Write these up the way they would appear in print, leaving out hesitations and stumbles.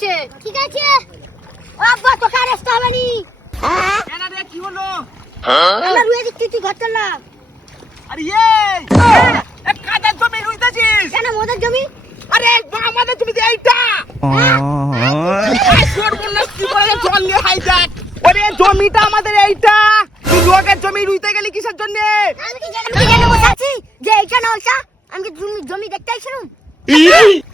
গেছে। ঠিক আছে আব্বা তোকে আরেস্ট হবে নি। কেন রে কি হলো? আমরা রুয়ে দিচ্ছি তুই ঘর চল না। আরে এক কাদার জমি রুইতেছিস কেন মোদের জমি? আরে আমাদের জমি এইটা কি করে জল নিয়ে হাই দেখ। ওরে জমিটা আমাদের এইটা, তুই লোকের জমি রুইতে গেলি কিসের জন্য? আমি কি জানি বসাচ্ছি যে এইটা না ওইটা? আমি কি জমি দেখতে আইছিলাম?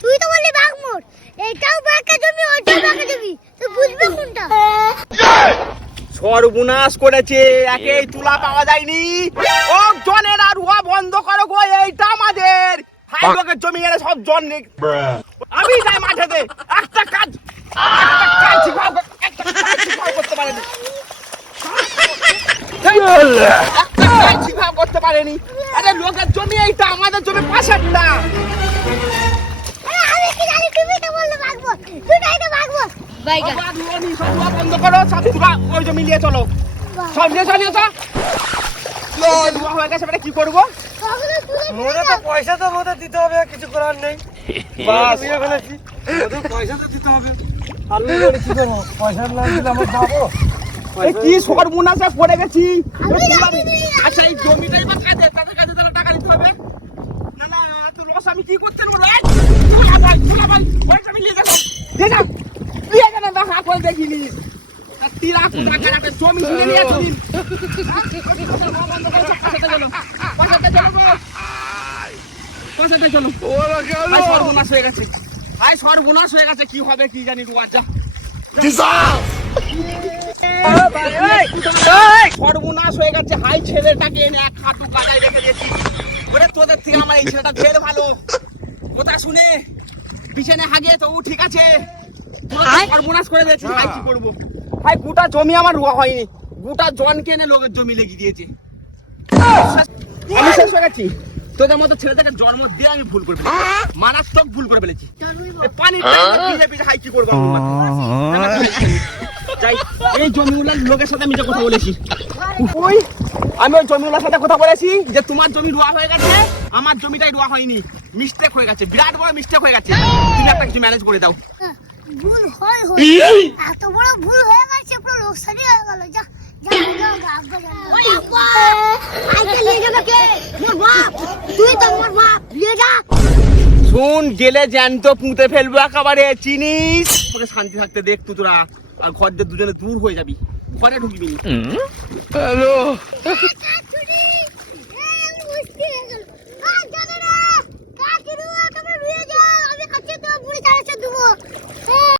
তুই তো বললি বাগমোর, এইটাও বাঁকা জমি ওইটাও বাঁকা জমি, তুই বুঝবে কোনটা? সর্বনাশ করেছে, একেই তুলা পাওয়া যায়নি। ও জনের আর রুয়া বন্ধ করো গো, এইটা আমাদের। হাই লোকের জমি এরা সব জন নেই। আমি যাই মাঠেতে, একটা কাজ করতে পারেনি, করতে পারেনি। আরে লোকের জমি এইটা, আমাদের জমি পাশের না। আমি কি জানি তুমি তো বললে বাগমোর, তুই তাই তো বাগমোর। বাইগা সব রুয়া বন্ধ করো, সব তুলা ওই জমি নিয়ে চলো, সব নিয়ে চলো। রুয়া হয়ে গেছে, কি করবো? মোদের তো পয়সা তো মোদের দিতে হবে, কিছু করার নেই। বিয়ে ফেলেছি, ওদের পয়সা তো দিতে হবে। আমি কি করবো? পয়সা না দিলে আমরা যাবো। কি সর্বনাশ পড়ে গেছি। আচ্ছা এই জমিটা এবার কাজে, তাদের কাজে তাহলে টাকা দিতে হবে। না না তো লস আমি কি করতে পারবো? ভাই ওই জমি নিয়ে যাবো, নিয়ে যাও না, দেখা করে দেখিনি। তিরা কুদা কাটাতে জমি কিনে নিয়ে আসিন। সর্বনাশ হয়ে গেছে, সর্বনাশ হয়ে গেছে। কি হবে কি জানি। সর্বনাশ হয়ে গেছে। হাই ছেলেটাকে এনে এক হাঁটু কাদায় রেখে দিয়েছি। ওরে তোদের থেকে আমার এই ছেলেটা ঢের ভালো, কথা শুনে পিছনে হাগে তো ঠিক আছে। সর্বনাশ করে দিয়েছি। ভাই কি করবো? ভাই গোটা জমি আমার রোয়া হয়নি, গোটা জনকে এনে লোকের জমি লেগে দিয়েছে। আমি শেষ হয়ে গেছি। তোদের মতো ছেলেটাকে জন্ম দিয়ে আমি ভুল করে ফেলেছি, মারাত্মক ভুল করে ফেলেছি। পানি হাই কি করবো? এই জমিগুলোর লোকের সাথে আমি যে কথা বলেছি, আমি ওই জমিগুলোর সাথে কথা বলেছি যে তোমার জমি রোয়া হয়ে গেছে, আমার জমিটাই রোয়া হয়নি, মিস্টেক হয়ে গেছে, বিরাট বড় মিস্টেক হয়ে গেছে। তুমি একটা কিছু ম্যানেজ করে দাও। ভুল হয় এত বড় ভুল হয়ে গেছে, পুরো লোকসানি হয়ে গেল। যা শুন, গেলে জ্যান্ত পুঁতে ফেলবো একেবারে, চিনিস? তোকে শান্তি থাকতে দেখ তো তোরা, আর ঘর দিয়ে দুজনে দূর হয়ে যাবি, ঘরে ঢুকবি। হ্যালো